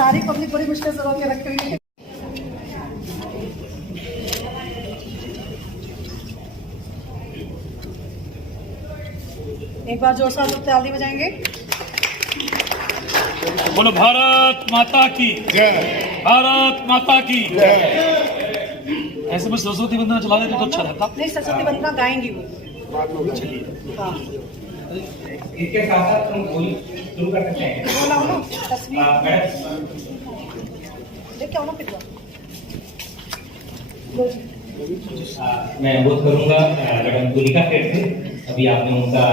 सारी पब्लिक बड़ी मुश्किल से रोक के रखी हुई है। एक बार जोर से ताली बजाएंगे। बोलो भारत माता की जय, भारत माता की जय। ऐसे में सरस्वती वंदना चला देते तो अच्छा रहता। नहीं, सरस्वती वंदना गाएंगी वो। हाँ, इसके साथ साथ हम शुरू कर सकते हैं। बोला ना तस्वीर लेके आओ ना फिर। मैं अनुरोध करूंगा मैडम तुलिका सेठ से, अभी आपने उनका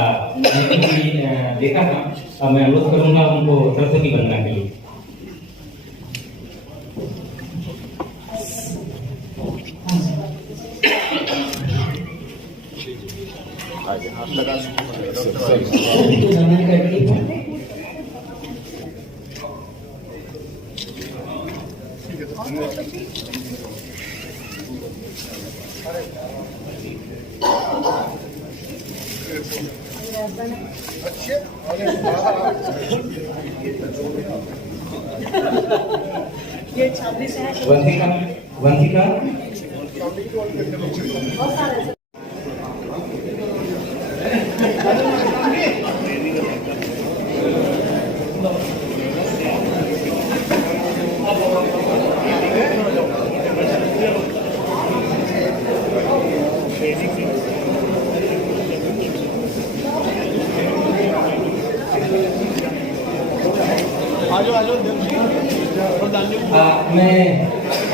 देखा था, अब मैं अनुरोध करूंगा उनको सरस्वती वंदना के लिए। ये 26 है। वंशिका वंशिका बहुत सारे मैं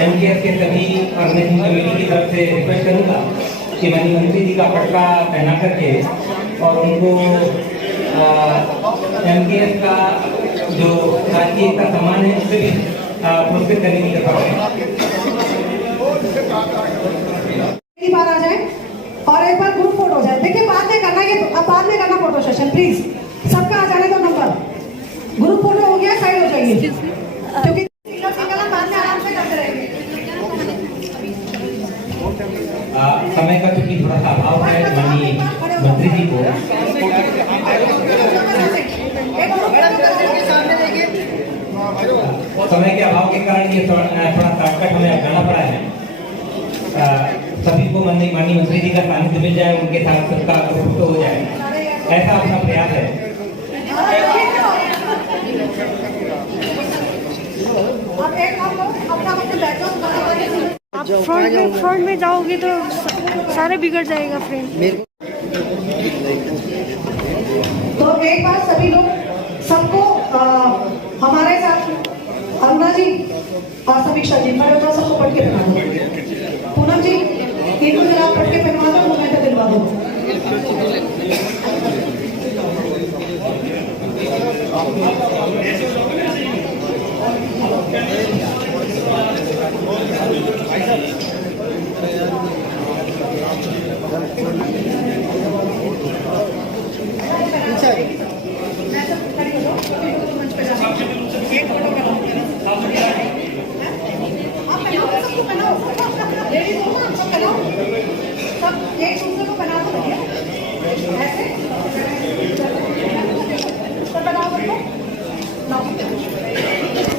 एमकेएस के सभी ऑर्गेनाइजिंग कमेटी की तरफ से रिक्वेस्ट करूंगा कि माननीय मंत्री जी का पटका पहना करके और उनको एमकेएस का जो राजकीय का सम्मान है उससे भी पुरस्कृत करने की कृपा करें। एक बार आ जाए और एक बार ग्रुप फोटो हो जाए। देखिए बाद में करना, ये अब बाद में करना फोटो सेशन, प्लीज सबका आ जाने दो नंबर। ग्रुप फोटो हो गया, साइड हो जाइए, क्योंकि सिंगल हम बाद में आराम से करते रहेंगे। समय का चूंकि थोड़ा सा अभाव है माननीय मंत्री जी को, समय के अभाव के कारण ये थोड़ा शॉर्टकट हमें अपनाना पड़ा है। सभी को माननीय मंत्री जी का सानिध्य मिल जाए, उनके साथ सबका फोटो हो जाए, ऐसा अपना प्रयास है। आप फ्रंट में जाओगे तो सारे बिगड़ जाएगा फ्रेंड। तो एक बार सभी लोग सबको हमारे साथ अरुणा जी और समीक्षा जी, मैं तो सबको पढ़ के पहना दो। पूनम जी इनको जरा पढ़ के पहनवा दो, मैं तो दिलवा दो।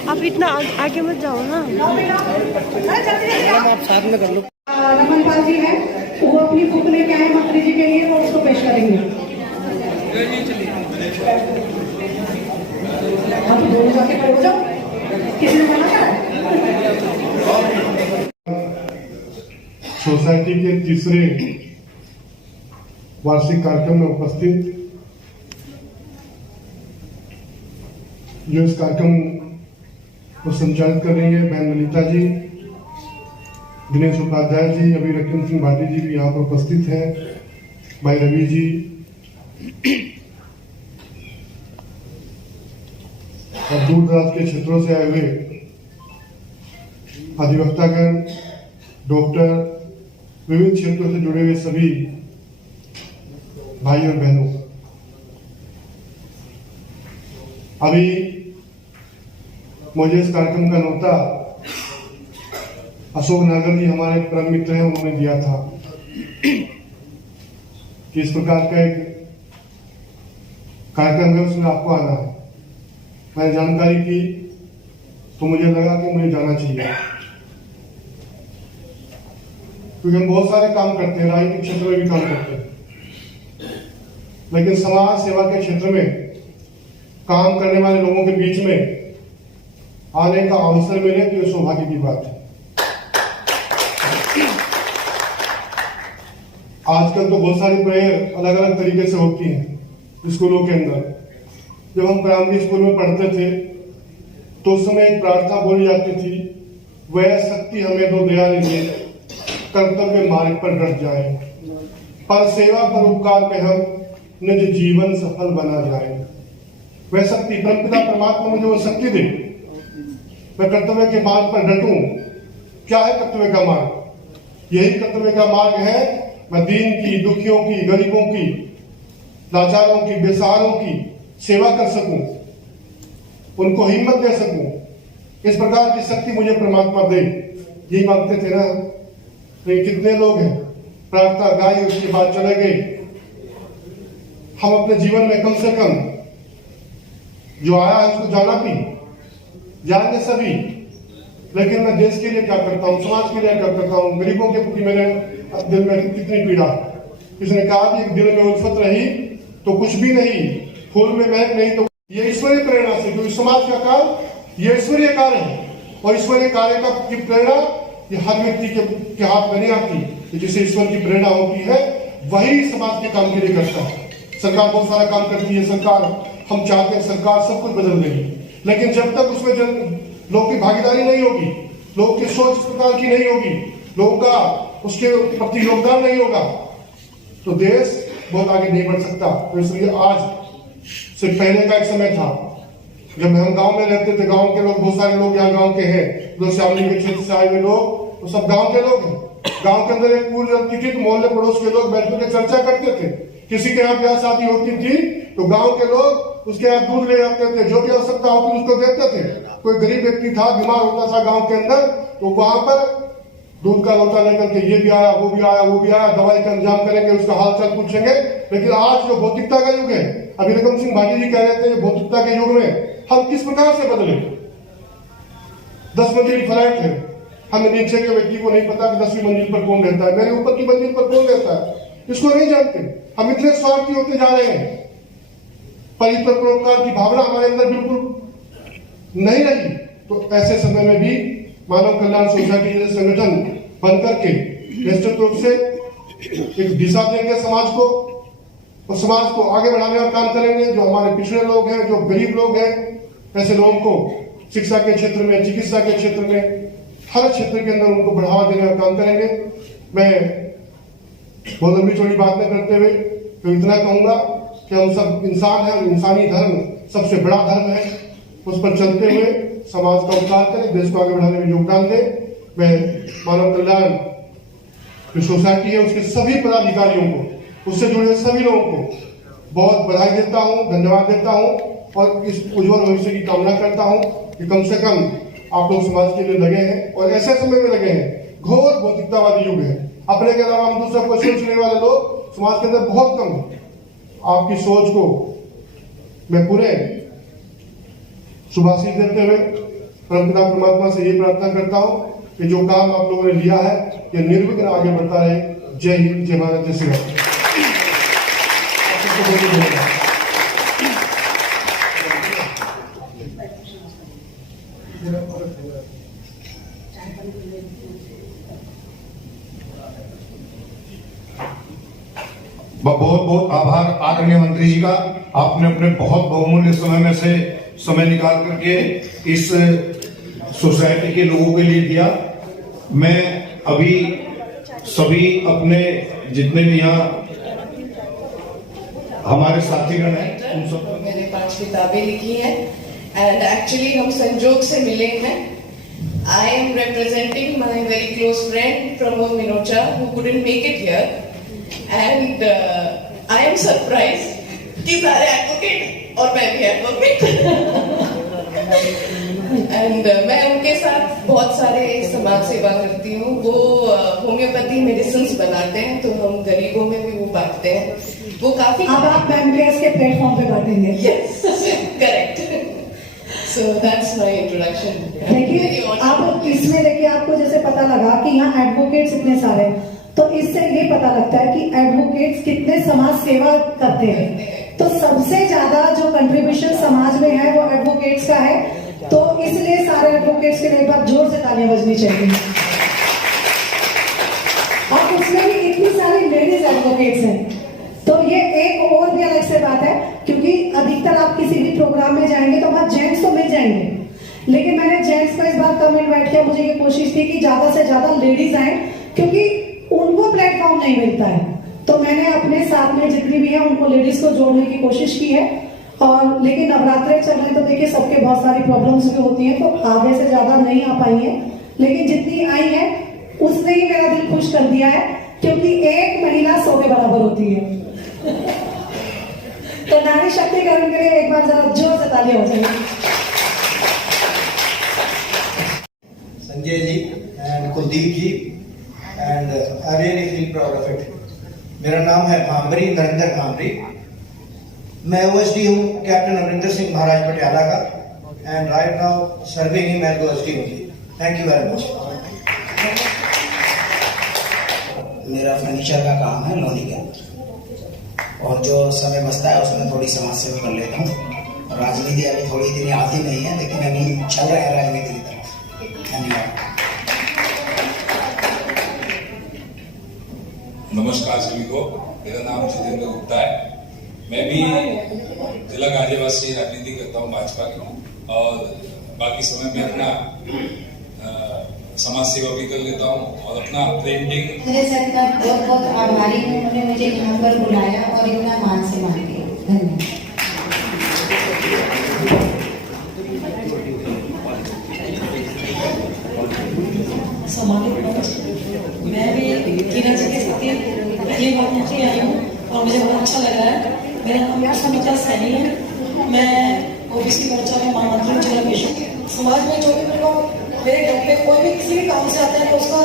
आप इतना आगे मत जाओ ना, आप साथ में कर लो। रमन पाल जी हैं, वो अपनी बुक लेके आए मंत्री जी के लिए, वो उसको पेश करेंगे। आप दोनों जाके खड़े हो जाओ, किसी ने मना करा? सोसाइटी के तीसरे वार्षिक कार्यक्रम में उपस्थित जो इस कार्यक्रम को संचालित कर रही है बहन ललिता जी, दिनेश उपाध्याय जी, अभी रकीम सिंह भाटी जी भी यहाँ पर उपस्थित हैं, भाई रवि जी, और दूर दराज के क्षेत्रों से आए हुए अधिवक्तागण, डॉक्टर, विभिन्न क्षेत्रों से जुड़े हुए सभी भाई और बहनों, अभी मुझे इस कार्यक्रम का न्योता अशोक नागर जी हमारे परम मित्र हैं, उन्होंने दिया था कि इस प्रकार का एक कार्यक्रम है, उसमें आपको आना है। मैंने जानकारी की तो मुझे लगा कि मुझे जाना चाहिए, क्योंकि हम बहुत सारे काम करते हैं, राजनीतिक क्षेत्र में भी काम करते हैं, लेकिन समाज सेवा के क्षेत्र में काम करने वाले लोगों के बीच में आने का अवसर मिले तो ये सौभाग्य की बात है। आजकल तो बहुत सारी प्रेयर अलग अलग तरीके से होती हैं स्कूलों के अंदर। जब हम प्राइमरी स्कूल में पढ़ते थे तो उस समय एक प्रार्थना बोली जाती थी, वह शक्ति हमें दो दया निधि, कर्तव्य मार्ग पर डट जाए, पर सेवा पर उपकार में हम निज जीवन सफल बना जाए। वह शक्ति परमपिता परमात्मा मुझे वो शक्ति दे, मैं कर्तव्य के मार्ग पर डटूं। क्या है कर्तव्य का मार्ग? यही कर्तव्य का मार्ग है, मैं दीन की, दुखियों की, गरीबों की, लाचारों की, बेसहारों की सेवा कर सकूं, उनको हिम्मत दे सकूं। इस प्रकार की शक्ति मुझे परमात्मा दे, यही मांगते थे ना। लेकिन कितने लोग हैं प्रार्थना गाई, उसके बाद चले गए। हम अपने जीवन में कम से कम जो आया है उसको जाना भी जाएंगे सभी, लेकिन मैं देश के लिए क्या करता हूँ, समाज के लिए क्या करता हूँ, गरीबों के प्रति मेरे दिल में कितनी पीड़ा। किसने कहा कि दिल में उल्फत रही तो कुछ भी नहीं, फूल में महक नहीं। तो ये ईश्वरीय प्रेरणा से, क्योंकि समाज का काम ये ईश्वरीय कार्य है, और ईश्वरीय कार्य का की प्रेरणा ये हर व्यक्ति के हाथ में नहीं आती। जिसे ईश्वर की प्रेरणा होती है वही समाज के काम के लिए करता है। सरकार बहुत सारा काम करती है, सरकार हम चाहते हैं सरकार सब कुछ बदल देगी, लेकिन जब तक उसमें लोगों की भागीदारी नहीं होगी, लोगों की सोच इस प्रकार की नहीं होगी, लोगों का उसके प्रति योगदान नहीं होगा, तो देश बहुत आगे नहीं बढ़ सकता। तो इसलिए आज से पहले का एक समय था जब हम गांव में रहते थे, गांव के लोग, बहुत सारे लोग यहाँ गांव के हैं, जो श्यामली के क्षेत्र से आए हुए लोग, तो सब गांव के लोग हैं। गांव के अंदर एक पूल चलती थी, मोहल्ले पड़ोस के लोग बैठ के चर्चा करते थे। किसी के यहाँ ब्याह शादी होती थी तो गांव के लोग उसके यहाँ दूध ले आते थे, जो भी आवश्यकता होती उसको देते थे। कोई गरीब व्यक्ति था, बीमार होता था गांव के अंदर, तो वहां पर दूध का लोटा लेकर के ये भी आया, वो भी आया, वो भी आया, दवाई का इंतजाम करेंगे, उसका हाल चाल पूछेंगे। लेकिन आज जो भौतिकता का युग है, अभी रकम सिंह भाटी जी कह रहे थे, भौतिकता के युग में हम किस प्रकार से बदले। 10 मंजिल फ्लैट है, हमें नीचे के व्यक्ति को नहीं पता कि 10वीं मंजिल पर कौन रहता है, मेरे ऊपर की मंजिल पर कौन रहता है, इसको नहीं जानते। हम इतने स्वार्थी होते जा रहे हैं, परित्र परोपकार की भावना हमारे अंदर बिल्कुल नहीं रही। तो ऐसे समय में भी मानव कल्याण सोसाइटी जैसे संगठन बनकर के निश्चित रूप से एक दिशा देंगे समाज को, और समाज को आगे बढ़ाने का काम करेंगे। जो हमारे पिछड़े लोग हैं, जो गरीब लोग हैं, ऐसे लोगों को शिक्षा के क्षेत्र में, चिकित्सा के क्षेत्र में, हर क्षेत्र के अंदर उनको बढ़ावा देने का काम करेंगे। मैं बहुत लंबी चौड़ी बात न करते हुए तो इतना कहूंगा कि हम सब इंसान हैं, और इंसानी धर्म सबसे बड़ा धर्म है। उस पर चलते हुए समाज का उद्धार करें, देश को आगे बढ़ाने में योगदान दें। मैं मानव कल्याण जो सोसाइटी है उसके सभी पदाधिकारियों को, उससे जुड़े सभी लोगों को बहुत बधाई देता हूं, धन्यवाद देता हूं, और इस उज्जवल भविष्य की कामना करता हूं कि कम से कम आप लोग समाज के लिए लगे हैं, और ऐसे समय में लगे हैं। घोर भौतिकतावादी युग है, अपने के अलावा हम दूसरा कोई सोचने वाले लोग समाज के अंदर बहुत कम है। आपकी सोच को मैं पूरे शुभाशीष देते हुए परमपिता परमात्मा से ये प्रार्थना करता हूं कि जो काम आप लोगों ने लिया है ये निर्विघ्न आगे बढ़ता रहे। जय हिंद, जय भारत, जय श्री राम। बहुत बहुत आभार आदरणीय मंत्री जी का। आपने अपने बहुत बहुमूल्य समय में से समय निकाल करके इस सोसाइटी के लोगों के लिए दिया। मैं अभी सभी अपने जितने भी यहाँ हमारे साथीगण हैं उन सब मैंने 5 किताबें लिखी हैं, एंड एक्चुअली हम संजोग से मिले हैं। I am representing my very close friend Pramod Minocha who couldn't make it here, and I am surprise कि सारे एडवोकेट और मैं भी एडवोकेट एंड मैं उनके साथ बहुत सारे समाज सेवा करती हूँ। वो होम्योपैथी मेडिसिन बनाते हैं, तो हम गरीबों में भी वो बांटते हैं। वो काफी अब आप पैनकेक्स के प्लेटफॉर्म पे बांटेंगे। Yes correct. So that's my introduction. देखिए आप इसमें देखिए आपको जैसे पता लगा कि यहाँ एडवोकेट्स इतने सारे हैं, तो इससे ये पता लगता है कि एडवोकेट्स कितने समाज सेवा करते हैं। तो सबसे ज्यादा जो कंट्रीब्यूशन समाज में है वो एडवोकेट्स का है, तो इसलिए सारे एडवोकेट्स के लिए एक बार जोर से तालियां बजनी चाहिए। और उसमें भी इतनी सारी लेडीज एडवोकेट्स हैं, तो ये एक और भी अलग से बात है, क्योंकि अधिकतर आप किसी भी प्रोग्राम में जाएंगे तो वहां जेंट्स तो मिल जाएंगे, लेकिन मैंने जेंट्स को इस बार कम इन्वाइट किया। मुझे ये कोशिश थी कि ज्यादा से ज्यादा लेडीज आए, क्योंकि उनको प्लेटफॉर्म नहीं मिलता है। तो मैंने अपने साथ में जितनी भी है उनको लेडीज को जोड़ने की कोशिश की है। और लेकिन नवरात्रे चल रहे हैं तो देखिए सबके बहुत सारी प्रॉब्लम्स भी होती हैं, तो आधे से ज्यादा नहीं आ पाई है, लेकिन जितनी आई है उसने ही मेरा दिल खुश कर दिया है, क्योंकि एक महिला 100 के बराबर होती है। तो नारी शक्तिकरण के लिए एक बार जरा जोर से तालियां हो जाएगी। Sanjay ji and Kuldeep ji and I really feel proud of it. मेरा नाम है भांबरी, नरेंद्र भांबरी। मैं ओएसडी हूँ कैप्टन अमरिंदर सिंह महाराज पटियाला का, and right now serving him as OSD only. Thank you very much. मेरा फर्नीचर का काम है लोनी के अंदर, और जो समय बचता है उसमें थोड़ी समाज सेवा कर लेता हूँ। राजनीति अभी थोड़ी इतनी आती नहीं है, लेकिन अभी चल रहा है राजनीति की तरफ। धन्यवाद। नमस्कार सभी को, मेरा नाम जितेंद्र गुप्ता है। मैं भी जिला गाजियाबाद से राजनीति करता हूँ भाजपा की, और बाकी समय में अपना समाज सेवा भी कर लेता हूँ और अपना प्रिंटिंग। मेरे सर का बहुत बहुत आभारी हूँ, उन्होंने मुझे यहाँ पर बुलाया और इतना मान सम्मान किया। धन्यवाद। मैं भी कीना जी के साथ पहली बार पहुंची आई हूँ और मुझे बहुत अच्छा लग रहा है। मेरा नाम समिता सैनी है। मैं ओबीसी मोर्चा में महामंत्री जिला परिषद। समाज में जो भी मेरे घर पे कोई भी किसी भी काम से आता है तो उसका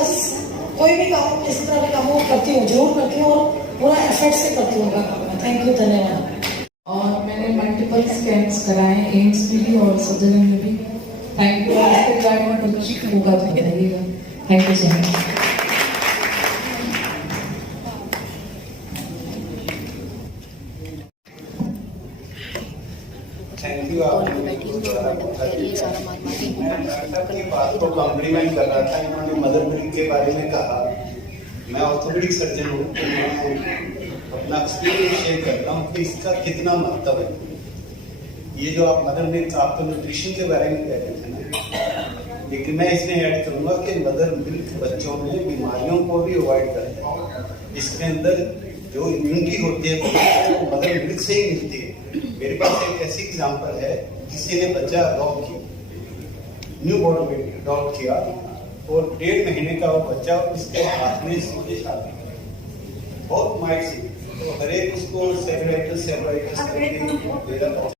कोई भी काम किसी तरह का काम वो करती हूँ, जरूर करती हूँ और पूरा एफर्ट से करती हूँ। थैंक यू, धन्यवाद। और मैंने मल्टीपल स्कैन्स कराए एम्स में भी और सदर में भी। Thank you. और इसके बारे में कुछ होगा तो बताइएगा। Thank you so much. Thank you. आपने की बात को कॉम्प्लीमेंट कर रहा था। इन्होंने मदर मिल्क के बारे में कहा। मैं ऑर्थोपेडिक सर्जन हूँ, तो मैं अपना एक्सपीरियंस शेयर करता हूँ कि इसका कितना महत्व है। ये जो आप मदर मिल्क, आप तो न्यूट्रिशन के बारे में कह रहे थे ना, लेकिन मैं इसमें ऐड करूंगा कि मदर मिल्क बच्चों में बीमारियों को भी अवॉइड करता है। इसके अंदर जो इम्यूनिटी होती है वो मदर मिल्क से ही मिलती है। मेरे पास एक ऐसी एग्जांपल है, किसी ने बच्चा अडॉप्ट किया, न्यू बॉर्न बेबी अडॉप्ट किया, और 1.5 महीने का वो बच्चा उसके हाथ में सोजिश आ गई, बहुत माइट सी। तो हर एक उसको सेलुलाइटिस करके दे रहा था।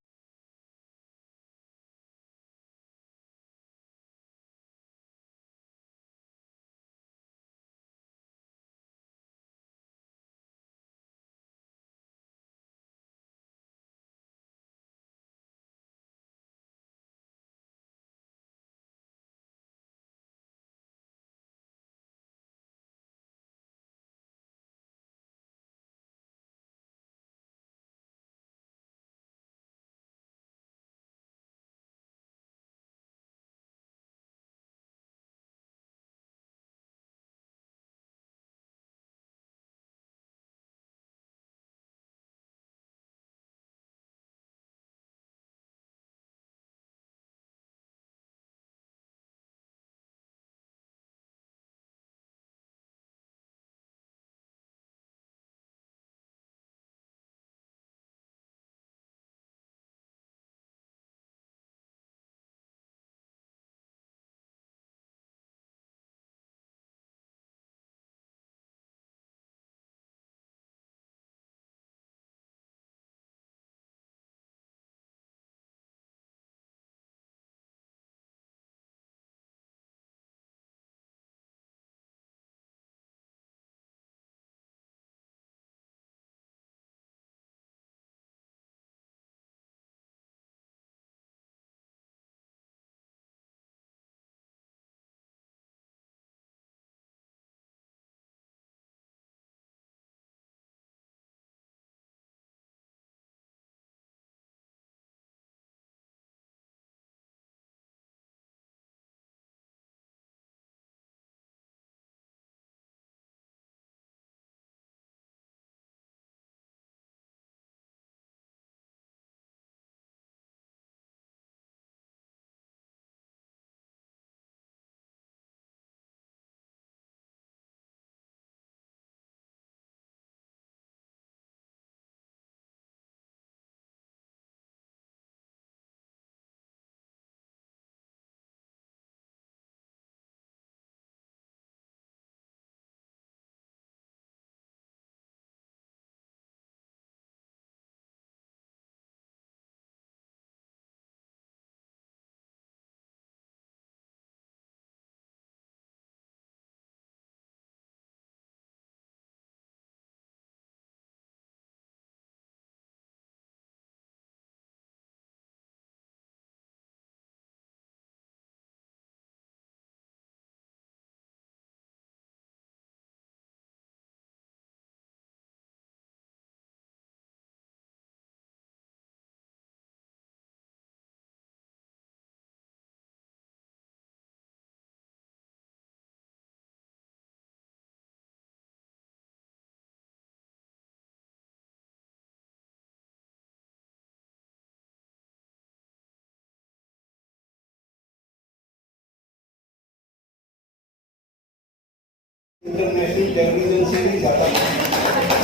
इंटरनेशनल टेररिज्म से भी ज्यादा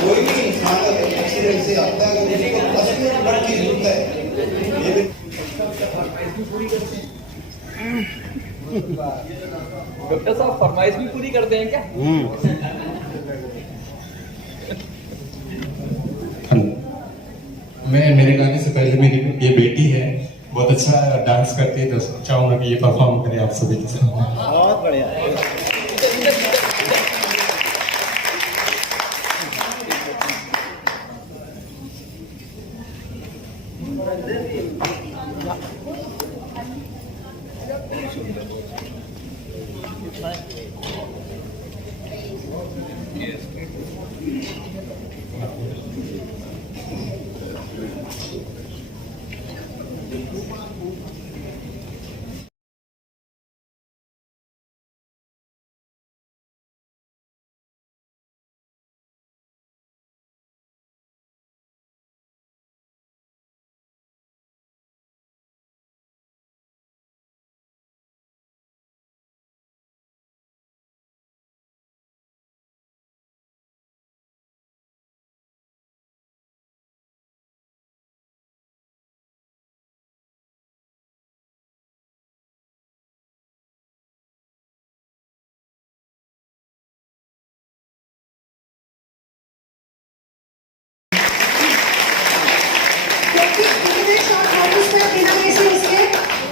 कोई भी इंसान अगर एक्सीडेंट से आता है, अगर उसको 10 मिनट बढ़ के होता है, ये भी डॉक्टर साहब फरमाइश भी पूरी करते हैं क्या? मैं मेरे गाने से पहले मेरी ये बेटी है, बहुत अच्छा डांस करती है, तो चाहूंगा कि ये परफॉर्म करे आप सभी के सामने। बहुत बढ़िया।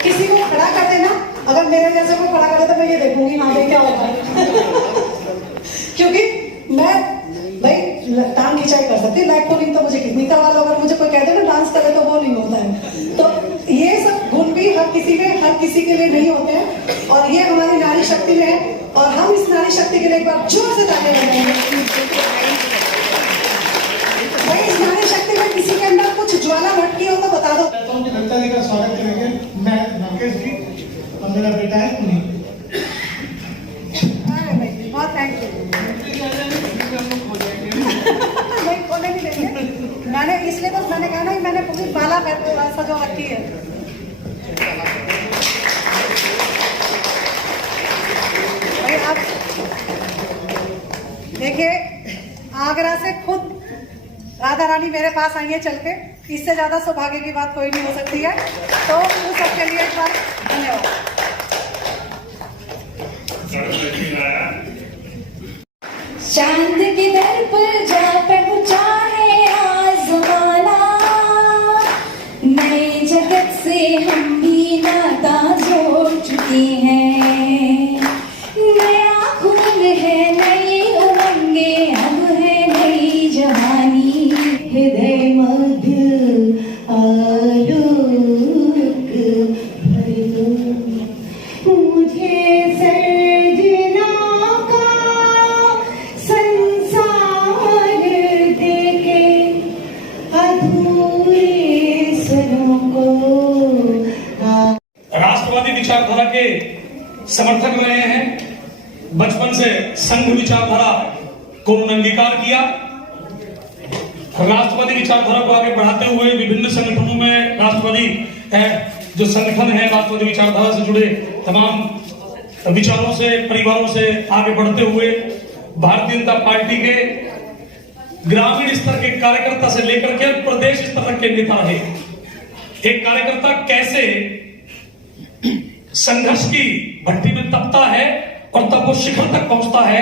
किसी को खड़ा कर देना, अगर मेरे जैसे को खड़ा कर दे तो मैं ये देखूंगी हाँ भाई क्या होता है। क्योंकि मैं भाई टांग खिंचाई कर सकती, लाइक पोलिंग तो मुझे कितनी करवा लो, अगर मुझे कोई कह दे ना डांस करे तो वो नहीं होता है। तो ये सब गुण भी हर किसी में, हर किसी के लिए नहीं होते हैं, और ये हमारी नारी शक्ति में है, और हम इस नारी शक्ति के लिए एक बार जोर से ताली बजाएंगे। भाई इस नारी शक्ति में किसी के अंदर कुछ ज्वाला भटकी हो तो बता दो। ललिता जी का स्वागत करेंगे। मैं राकेश जी और मेरा बेटा है उन्हीं। बहुत थैंक यू। नहीं खोले नहीं देंगे, मैंने इसलिए तो मैंने कहा ना कि मैंने पूरी माला सजो रखी है। भाई आप देखिए, आगरा से खुद राधा रानी मेरे पास आई है चल के, इससे ज्यादा सौभाग्य की बात कोई नहीं हो सकती है। तो उन सबके लिए एक बार धन्यवाद। चांद के दर पर जा पहुंचा है आज़माना, नए जगत से हम भी नाता जोड़ चुके हैं। नया खून है, नई उमंगे, अब है नई जवानी, हृदय मध्य आलोक भर दो मुझे सर्जना का संसार देके, अधूरे स्वरों को। राष्ट्रवादी विचारधारा के समर्थक रहे हैं, बचपन से संघ विचारधारा को उन्होंने अंगीकार किया। राष्ट्रवादी विचारधारा को आगे बढ़ाते हुए विभिन्न संगठनों में राष्ट्रवादी जो संगठन है, राष्ट्रवादी विचारधारा से जुड़े तमाम विचारों से, परिवारों से आगे बढ़ते हुए भारतीय जनता पार्टी के ग्रामीण स्तर के कार्यकर्ता से लेकर के प्रदेश स्तर तक के नेता रहे। एक कार्यकर्ता कैसे संघर्ष की भट्टी में तपता है और तब वो शिखर तक पहुंचता है,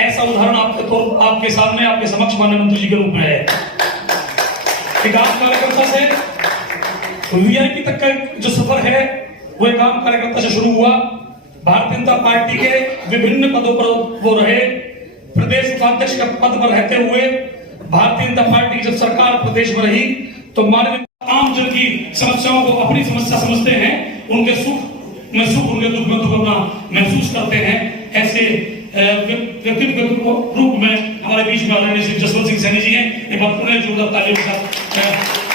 ऐसा उदाहरण आपके सामने, आपके समक्ष माननीय मंत्री जी के रूप में है। एक आम कार्यकर्ता से वीआईपी तक का जो सफर है वो एक आम कार्यकर्ता से शुरू हुआ। भारतीय जनता पार्टी के विभिन्न पदों पर वो रहे। प्रदेश उपाध्यक्ष के पद पर रहते हुए भारतीय जनता पार्टी की जब सरकार प्रदेश में रही तो माननीय आम जन की समस्याओं को अपनी समस्या समझते हैं, उनके सुख में सुख, उनके दुख में दुख अपना महसूस करते हैं। ऐसे व्यक्तित्व रूप में हमारे बीच में आदरणीय श्री जसवंत सिंह सैनी जी हैं। एक बार पुनः जोरदार तालियों के साथ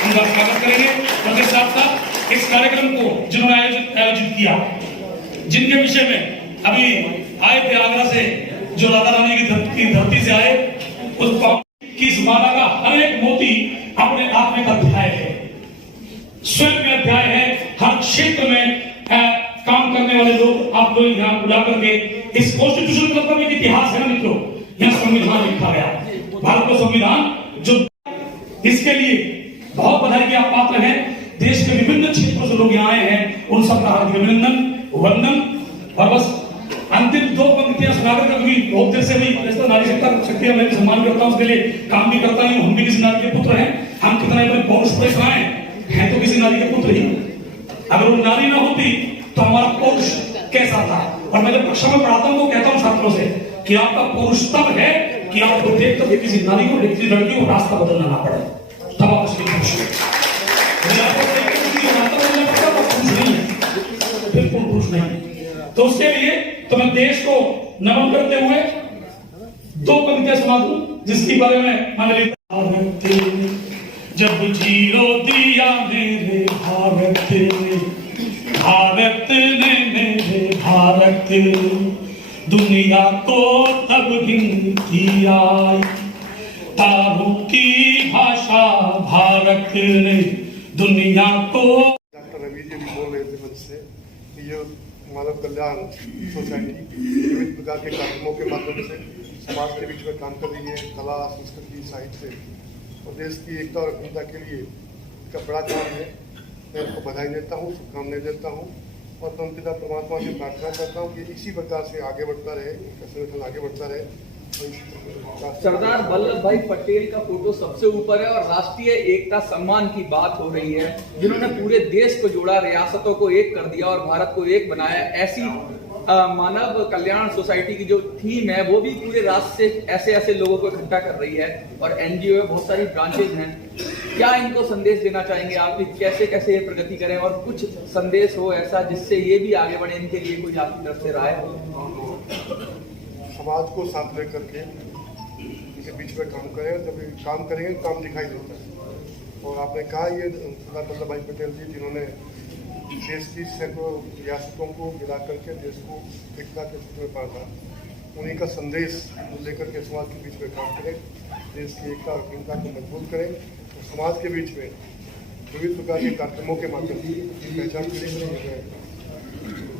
उनका स्वागत करेंगे। उसके साथ साथ इस कार्यक्रम को जिन्होंने आयोजित किया, जिनके विषय में अभी आए थे आगरा से, जो राधा रानी की धरती से आए, उस की इस माला का हर एक मोती अपने आप में अध्याय है, स्वयं में अध्याय है। हर क्षेत्र में काम करने वाले लोग आप लोग यहाँ बुला करके, इस कॉन्स्टिट्यूशन क्लब का भी इतिहास है ना मित्रों। यह संविधान लिखा गया। भारत का संविधान जो इसके लिए बहुत बधाई के आप पात्र हैं। देश के विभिन्न क्षेत्रों से लोग यहाँ आए हैं, उन सबका हार्दिक अभिनंदन वंदन। और बस अंतिम 2 पंक्तियां सुनाकर कभी बहुत देर से भी ऐसा नारी शक्ति मैं भी सम्मान करता हूँ, उसके लिए काम भी करता हूँ। हम भी किसी नारी के पुत्र हैं, हम कितना बड़े पौरुष पैसाएं हैं तो किसी नारी के पुत्र ही। अगर वो नारी ना होती तो हमारा पौरुष कैसा था। और मैं जब कक्षा में पढ़ाता हूँ तो कहता हूँ छात्रों से कि आपका पौरुष तब है कि आपको देख कर किसी नारी को, किसी लड़की को रास्ता बदलना ना पड़े, तब आप उसकी पुरुष बिल्कुल पुरुष नहीं। तो उसके लिए तो मैं देश को नमन करते हुए 2 पंक्तियां सुना दूं जिसके बारे में मैंने जब जीरो दिया मेरे भारत ने, भारत ने मेरे भारत दुनिया को तब हिंदी आई, तारों की भाषा भारत ने दुनिया को। डॉक्टर रवि जी भी बोल रहे थे मंच से कि ये मानव कल्याण सोसाइटी विभिन्न प्रकार के कार्यक्रमों के माध्यम से समाज के बीच में काम कर रही है, कला संस्कृति साहित्य और देश की एकता और अखंडता के लिए इसका बड़ा काम है। मैं उनको बधाई देता हूँ, शुभकामनाएं देता हूँ और परमपिता परमात्मा से प्रार्थना करता हूँ कि इसी प्रकार से आगे बढ़ता रहे, इनका संगठन आगे बढ़ता रहे। सरदार वल्लभ भाई पटेल का फोटो सबसे ऊपर है और राष्ट्रीय एकता सम्मान की बात हो रही है, जिन्होंने पूरे देश को जोड़ा, रियासतों को एक कर दिया और भारत को एक बनाया। ऐसी मानव कल्याण सोसाइटी की जो थीम है वो भी पूरे राष्ट्र से ऐसे ऐसे लोगों को इकट्ठा कर रही है और एनजीओ है, बहुत सारी ब्रांचेज हैं। क्या इनको संदेश देना चाहेंगे आप कि कैसे कैसे ये प्रगति करें और कुछ संदेश हो ऐसा जिससे ये भी आगे बढ़े, इनके लिए कोई आपकी तरफ से राय हो? समाज को साथ लेकर के इनके बीच में काम करें, जब काम करेंगे काम दिखाई देता है। और आपने कहा ये सरदार वल्लभ भाई पटेल जी जिन्होंने देश की सैकड़ों रियासतों को मिला करके देश को एकता के सूत्र में बांधा, उन्हीं का संदेश लेकर के समाज के बीच में काम करें, देश की एकता और अखंडता को मजबूत करें और समाज के बीच में विभिन्न प्रकार के कार्यक्रमों के माध्यम से पहचान करें।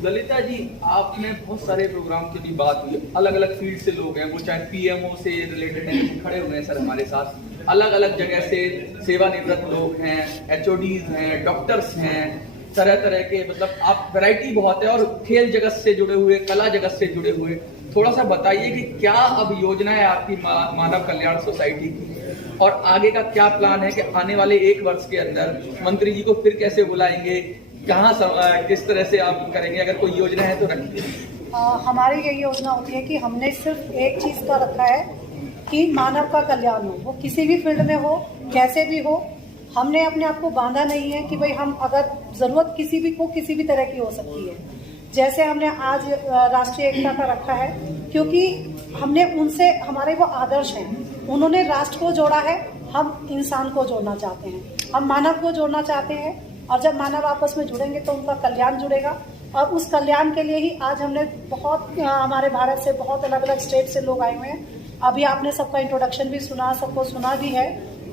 ललिता जी, आपने बहुत सारे प्रोग्राम की भी बात हुई, अलग अलग फील्ड से लोग हैं, वो चाहे पीएमओ से रिलेटेड हैं, खड़े हुए हैं सर हमारे साथ, अलग अलग जगह से सेवानिवृत्त लोग हैं, एचओडीज हैं, डॉक्टर्स हैं, तरह तरह के, मतलब आप वैरायटी बहुत है और खेल जगत से जुड़े हुए, कला जगत से जुड़े हुए। थोड़ा सा बताइए कि क्या अब योजना है आपकी मानव कल्याण सोसाइटी की और आगे का क्या प्लान है कि आने वाले 1 वर्ष के अंदर मंत्री जी को फिर कैसे बुलाएंगे, कहाँ किस तरह से आप करेंगे, अगर कोई योजना है तो रखिए। हमारी यही योजना होती है कि हमने सिर्फ एक चीज का रखा है कि मानव का कल्याण हो, वो किसी भी फील्ड में हो, कैसे भी हो। हमने अपने आप को बांधा नहीं है कि भाई हम अगर जरूरत किसी भी को किसी भी तरह की हो सकती है। जैसे हमने आज राष्ट्रीय एकता का रखा है क्योंकि हमने उनसे, हमारे वो आदर्श हैं, उन्होंने राष्ट्र को जोड़ा है, हम इंसान को जोड़ना चाहते हैं, हम मानव को जोड़ना चाहते हैं और जब मानव आपस में जुड़ेंगे तो उनका कल्याण जुड़ेगा और उस कल्याण के लिए ही आज हमने बहुत हमारे भारत से बहुत अलग अलग स्टेट से लोग आए हुए हैं। अभी आपने सबका इंट्रोडक्शन भी सुना, सबको सुना भी है।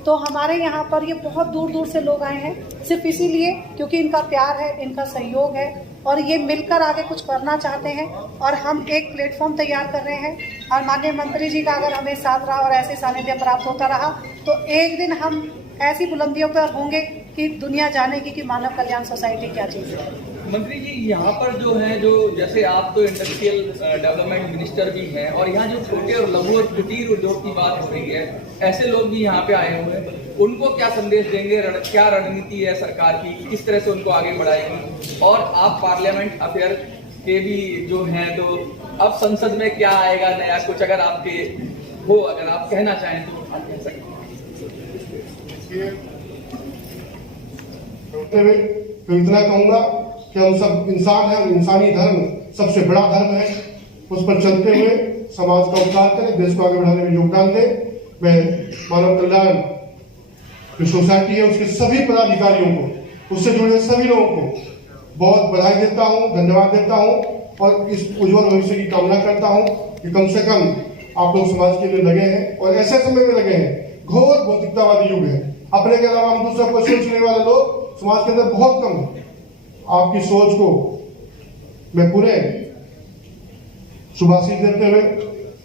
तो हमारे यहाँ पर ये बहुत दूर दूर से लोग आए हैं सिर्फ इसीलिए क्योंकि इनका प्यार है, इनका सहयोग है और ये मिलकर आगे कुछ करना चाहते हैं और हम एक प्लेटफॉर्म तैयार कर रहे हैं। और माननीय मंत्री जी का अगर हमें साथ रहा और ऐसे सानिध्य प्राप्त होता रहा तो एक दिन हम ऐसी बुलंदियों पर होंगे कि दुनिया जानेगी कि मानव कल्याण सोसाइटी क्या चीज़ है। मंत्री जी, यहाँ पर जो है, जो जैसे आप तो इंडस्ट्रियल डेवलपमेंट मिनिस्टर भी हैं और यहाँ जो छोटे और लघु और कुटीर उद्योग की बात हो रही है, ऐसे लोग भी यहाँ पे आए हुए हैं, उनको क्या संदेश देंगे, क्या रणनीति है सरकार की, किस तरह से उनको आगे बढ़ाएंगे? और आप पार्लियामेंट अफेयर के भी जो हैं, तो अब संसद में क्या आएगा नया, कुछ अगर आपके हो, अगर आप कहना चाहें तो आप कह सकते हैं। तो इतना कहूंगा कि हम सब इंसान हैं, इंसानी धर्म सबसे बड़ा धर्म है, उस पर चलते हुए समाज का उपकार करें, देश को आगे बढ़ाने में योगदान दें। मैं मानव कल्याण जो सोसाइटी है उसके सभी पदाधिकारियों को, उससे जुड़े सभी लोगों को बहुत बधाई देता हूं, धन्यवाद देता हूं और इस उज्जवल भविष्य की कामना करता हूं कि कम से कम आप लोग समाज के लिए लगे हैं और ऐसे समय में लगे हैं, घोर भौतिकतावादी युग है, अपने के अलावा हम दूसरा कोई सोचने वाले लोग समाज के अंदर बहुत कम है। आपकी सोच को मैं पूरे शुभाशीष देते हुए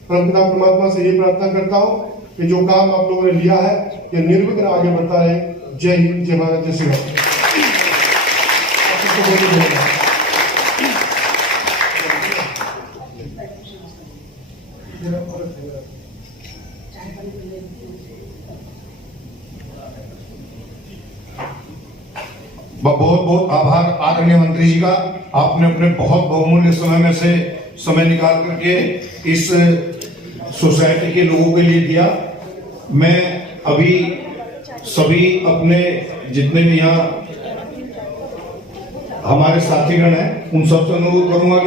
परमपिता परमात्मा से ये प्रार्थना करता हूँ कि जो काम आप लोगों ने लिया है ये निर्विघ्न आगे बढ़ता रहे। जय हिंद, जय भारत, जय श्री राम। बहुत बहुत आभार आदरणीय मंत्री जी का। आपने अपने बहुत बहुमूल्य समय में से समय निकाल करके इस सोसाइटी के लोगों के लिए दिया। मैं अभी सभी अपने जितने भी यहाँ हमारे साथीगण हैं उन सबसे अनुरोध करूंगा कि